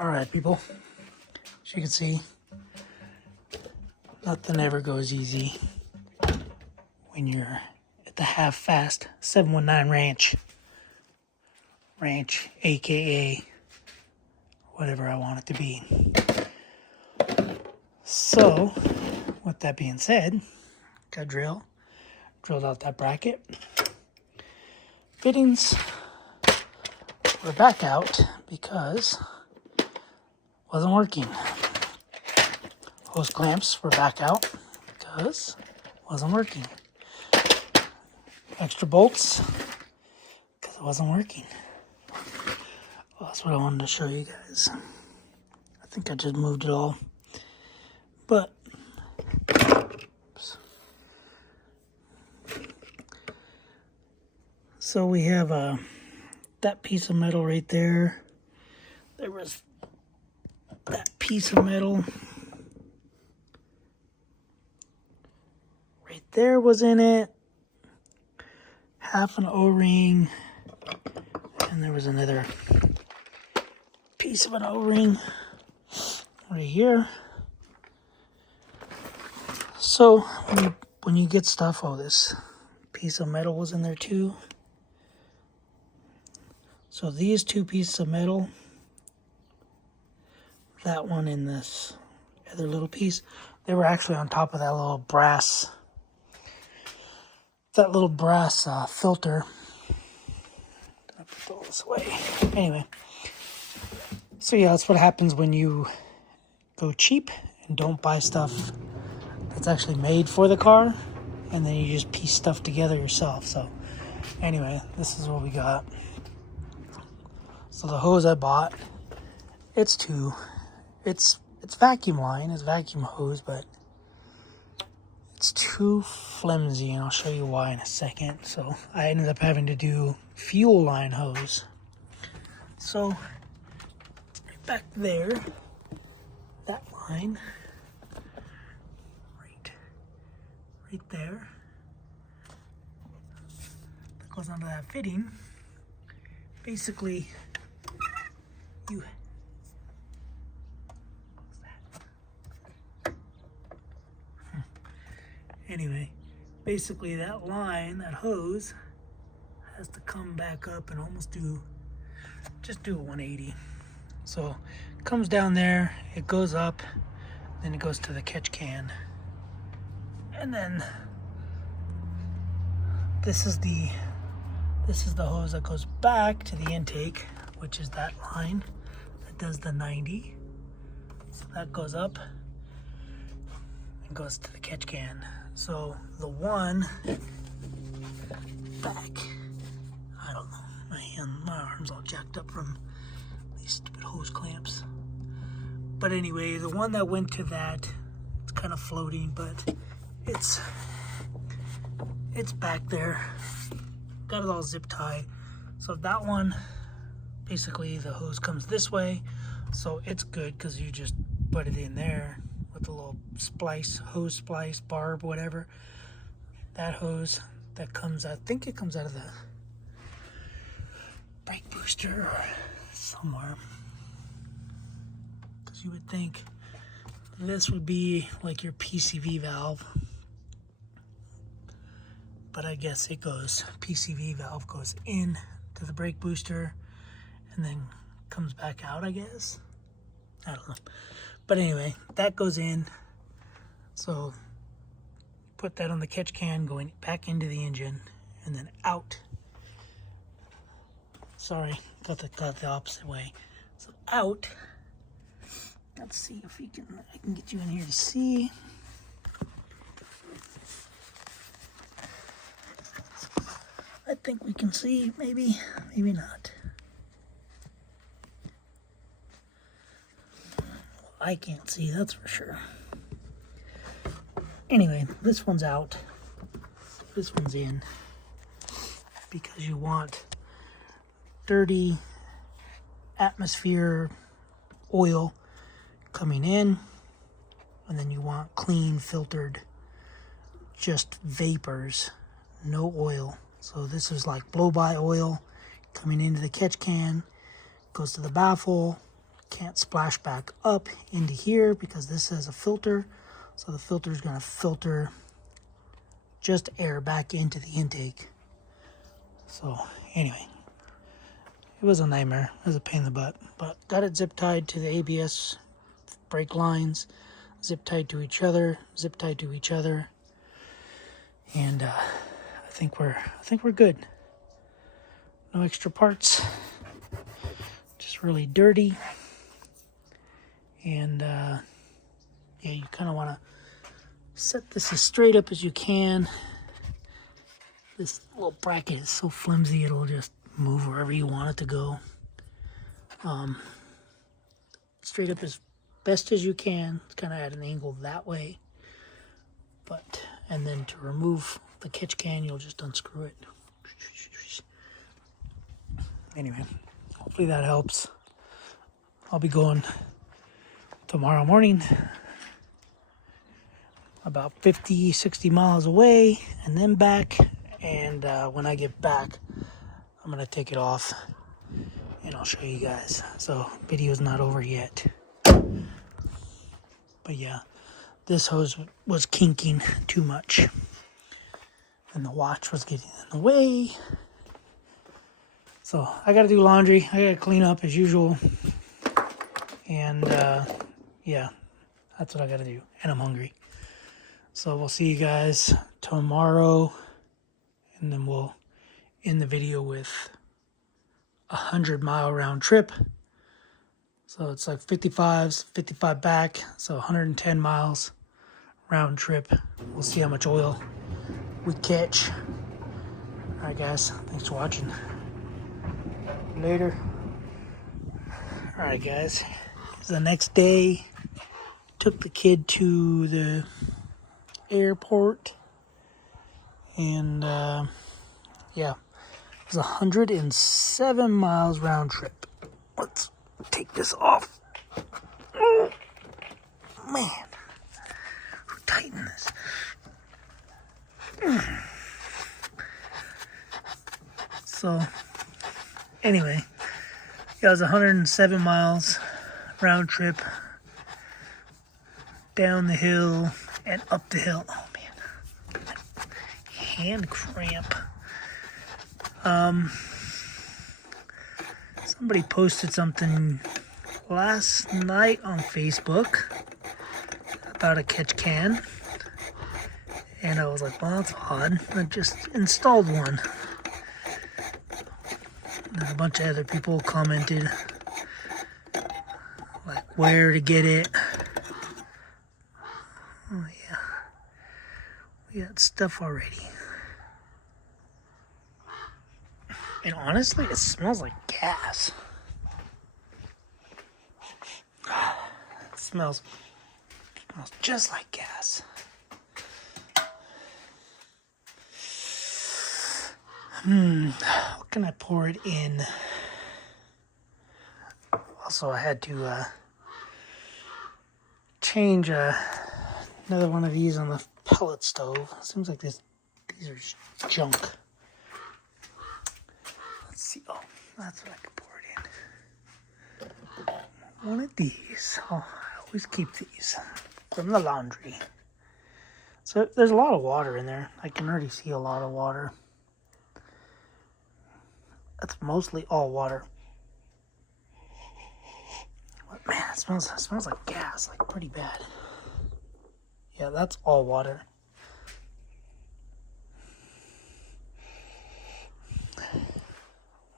Alright, people, as you can see, nothing ever goes easy when you're at the half-fast 719 ranch, aka whatever I want it to be. So, with that being said, got drilled out that bracket. Fittings were back out because wasn't working. Hose clamps were back out because wasn't working. Extra bolts because it wasn't working. Well, that's what I wanted to show you guys. I think I just moved it all, but oops. So we have that piece of metal right there. There was that piece of metal right there was in it. Half an O-ring. And there was another piece of an O-ring right here. So when you get stuff, oh, this piece of metal was in there too. So these two pieces of metal, that one and this other little piece, they were actually on top of that little brass, filter. I'll put all this away. Anyway, so yeah, that's what happens when you go cheap and don't buy stuff that's actually made for the car, and then you just piece stuff together yourself. So anyway, this is what we got. So the hose I bought, it's vacuum line, it's vacuum hose, but it's too flimsy, and I'll show you why in a second. So I ended up having to do fuel line hose. So right back there, that line, right there, that goes onto that fitting. Basically, anyway, basically that line, that hose, has to come back up and almost just do a 180. So it comes down there, it goes up, then it goes to the catch can. And then this is the hose that goes back to the intake, which is that line that does the 90. So that goes up and goes to the catch can. So the one back, I don't know, my arm's all jacked up from these stupid hose clamps. But anyway, the one that went to that, it's kind of floating, but it's back there. Got it all zip tied. So that one, basically the hose comes this way, so it's good because you just put it in there with a little hose splice, barb, whatever. That hose that comes, I think it comes out of the brake booster or somewhere. Because you would think this would be like your PCV valve. But I guess PCV valve goes in to the brake booster and then comes back out, I guess. I don't know. But anyway, that goes in. So put that on the catch can, going back into the engine and then out. Sorry, got the opposite way. So out. Let's see if I can get you in here to see. I think we can see, maybe not. I can't see, that's for sure. Anyway, this one's out. This one's in. Because you want 30 atmosphere oil coming in, and then you want clean filtered, just vapors, no oil. So this is like blow-by oil coming into the catch can, goes to the baffle, can't splash back up into here because this is a filter. So the filter is going to filter just air back into the intake. So anyway, it was a nightmare. It was a pain in the butt. But got it zip tied to the ABS brake lines, zip tied to each other, zip tied to each other. And I think we're good. No extra parts. Just really dirty. And yeah, you kind of want to set this as straight up as you can. This little bracket is so flimsy, it'll just move wherever you want it to go. Straight up as best as you can. It's kind of at an angle that way. But, and then to remove the catch can, you'll just unscrew it. Anyway, hopefully that helps. I'll be going tomorrow morning, about 50, 60 miles away, and then back. And when I get back, I'm going to take it off, and I'll show you guys. So, video's not over yet. But yeah, this hose was kinking too much. And the watch was getting in the way. So, I got to do laundry. I got to clean up as usual. And yeah, that's what I got to do. And I'm hungry. So, we'll see you guys tomorrow. And then we'll end the video with a 100-mile round trip. So it's like 55 back, so 110 miles round trip. We'll see how much oil we catch. All right, guys, thanks for watching. Later. All right, guys, it's the next day. Took the kid to the airport. And yeah, it was 107 miles round trip. Let's take this off. Oh, man, who tightened this? So, anyway, yeah, it was 107 miles round trip, down the hill and up the hill. Oh man, hand cramp. Somebody posted something last night on Facebook about a catch can, and I was like, well, that's odd. I just installed one. And a bunch of other people commented like where to get it. Oh yeah, we got stuff already. And honestly, it smells like gas. It smells just like gas. What can I pour it in? Also, I had to change another one of these on the pellet stove. Seems like these are just junk. Let's see. Oh, that's what I could pour it in. One of these. Oh, I always keep these from the laundry. So there's a lot of water in there. I can already see a lot of water. That's mostly all water. But man, it smells like gas, like pretty bad. Yeah, that's all water.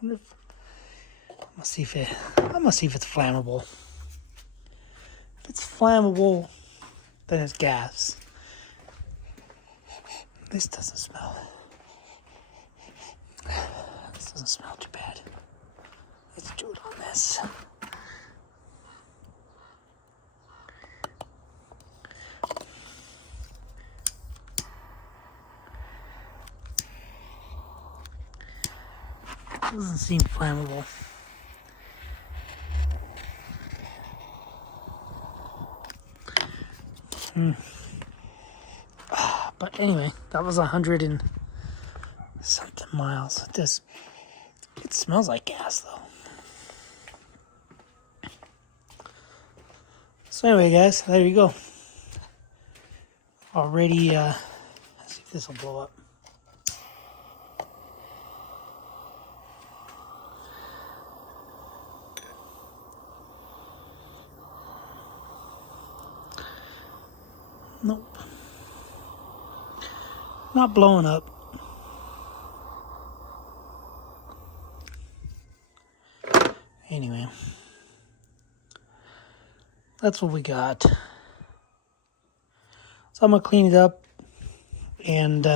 I'm gonna see if it's flammable. If it's flammable, then it's gas. This doesn't smell. This doesn't smell too bad. Let's do it on this. Doesn't seem flammable. But anyway, that was 100 and something miles. It smells like gas though. So anyway, guys, there you go. Already, let's see if this will blow up. Nope. Not blowing up. Anyway, that's what we got. So I'm going to clean it up. And,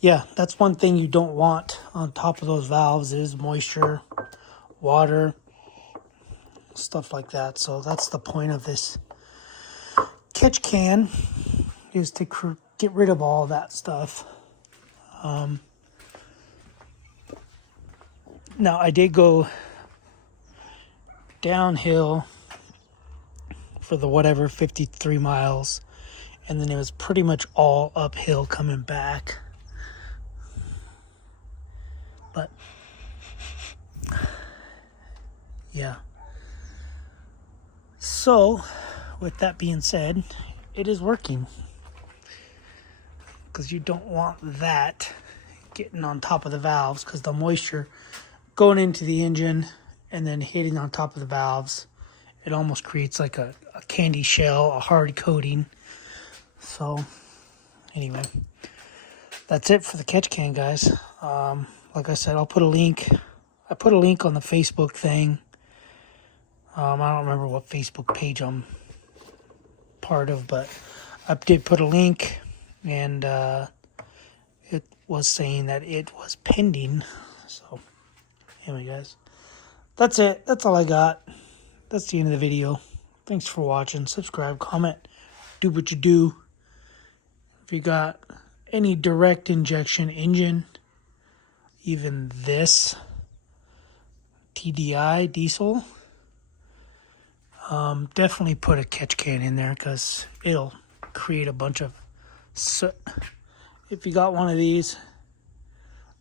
yeah, that's one thing you don't want on top of those valves is moisture, water, stuff like that. So that's the point of this catch can, is to get rid of all that stuff. Now, I did go downhill for the whatever 53 miles, and then it was pretty much all uphill coming back. But yeah, so with that being said, it is working, because you don't want that getting on top of the valves, because the moisture going into the engine and then hitting on top of the valves, it almost creates like a candy shell, a hard coating. So anyway, that's it for the catch can, guys. Like I said, I'll put a link. I put a link on the Facebook thing. I don't remember what Facebook page I'm part of, but I did put a link, and it was saying that it was pending. So anyway, guys, that's it. That's all I got. That's the end of the video. Thanks for watching. Subscribe, comment, do what you do. If you got any direct injection engine, even this TDI diesel, definitely put a catch can in there, because it'll create a bunch of soot. If you got one of these,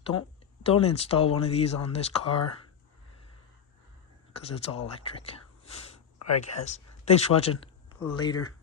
don't install one of these on this car, because it's all electric. Alright, guys, thanks for watching. Later.